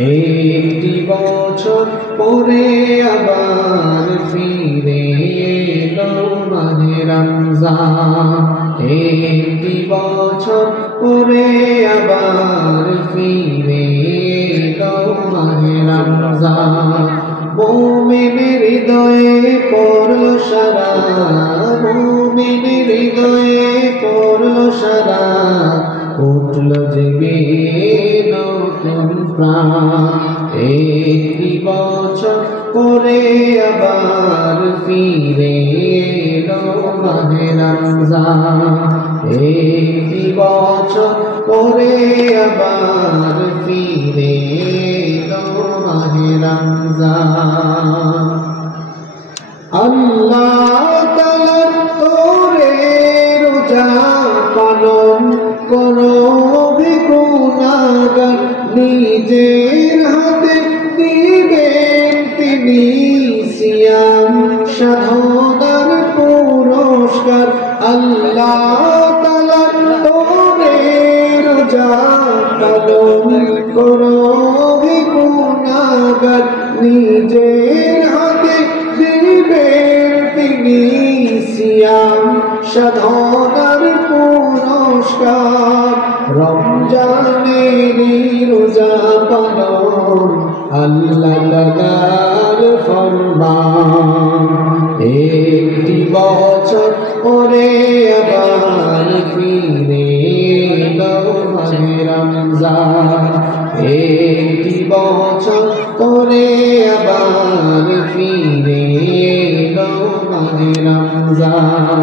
একটি বছর পরে আবার ফিরে এলো মাহে রমজান। একটি বছর পরে আবার ফিরে এলো মাহে রমজান। মুমিনের হৃদয়ে পড়লো সারা, মুমিনের হৃদয়ে পড়লো সারা, উঠলো জেগে নতুন প্রাণ। একটি বছর পরে আবার ফিরে এলো মাহে রমজান। একটি বছর পরে আবার ফিরে এলো মাহে রমজান। আল্লাহ তাআলার তোরে রোজা পালন করো গুনাহগার, নিজের হাতে দিবেন তিনি সিয়াম সাধনার পুরস্কার। আল্লাহ তাআলার তোরে রোজা পালন করো গুনাহগার, নিজের হাতে দিবেন তিনি সিয়াম সাধনার পুরস্কার। রমজানেরই রোজা পালন আল্লাহ তাআলার ফরমান। একটি বছর পরে আবার ফিরে এলো মাহে রমজান। একটি বছর পরে আবার ফিরে এলো মাহে রমজান।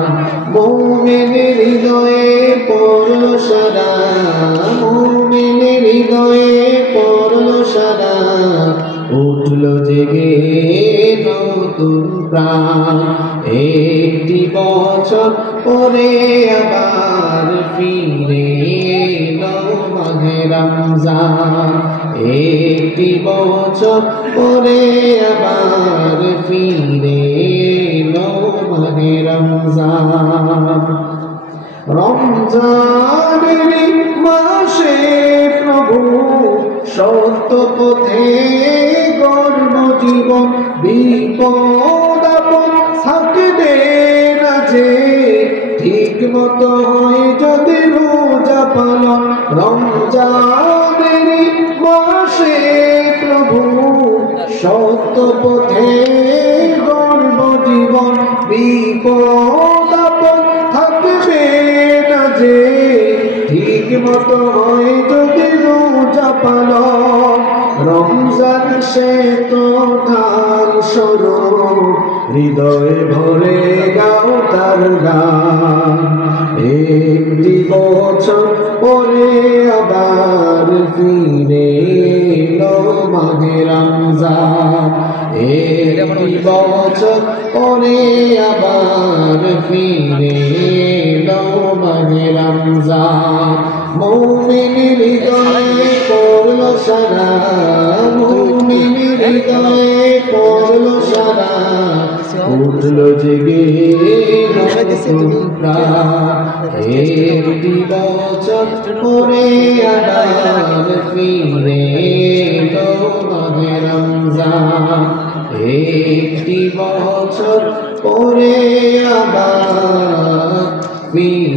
মুমিনের হৃদয়ে পড়লো সারা, মুমিনের হৃদয়ে পড়লো সারা, উঠলো জেগে নতুন প্রাণ। একটি বছর পরে আবার ফিরে এলো মাহে রমজান। একটি বছর পরে আবার ফিরে এলো মাহে রমজান। রমজানের মাসে প্রভু সত্য পথে গর্ব জীবন, বিপদ আপদ থাকবে না যে, ঠিক মতো হয় যদি রোজা পালন। রমজানের মাসে প্রভু সত্য পথে গর্ব জীবন, বিপদ আপদ থাকবে না যে, ঠিক মতো হয় যদি রোজা পালন। রমজান সে তো ঢাল স্বরূপ, হৃদয়ে ভরে গাও তার গান। একটি বছর পরে আবার ফিরে এলো মাহে রমজান। একটি বছর পরে আবার ফিরে এলো মাহে রমজান। মুমিনের হৃদয়ে পড়লো সারা, মুমিনের হৃদয়ে পড়লো সারা, উঠলো জেগে নতুন প্রাণ। একটি বছর পরে আবার ফিরে এলো মাহে রমজান। একটি বছর পরে আবার ফিরে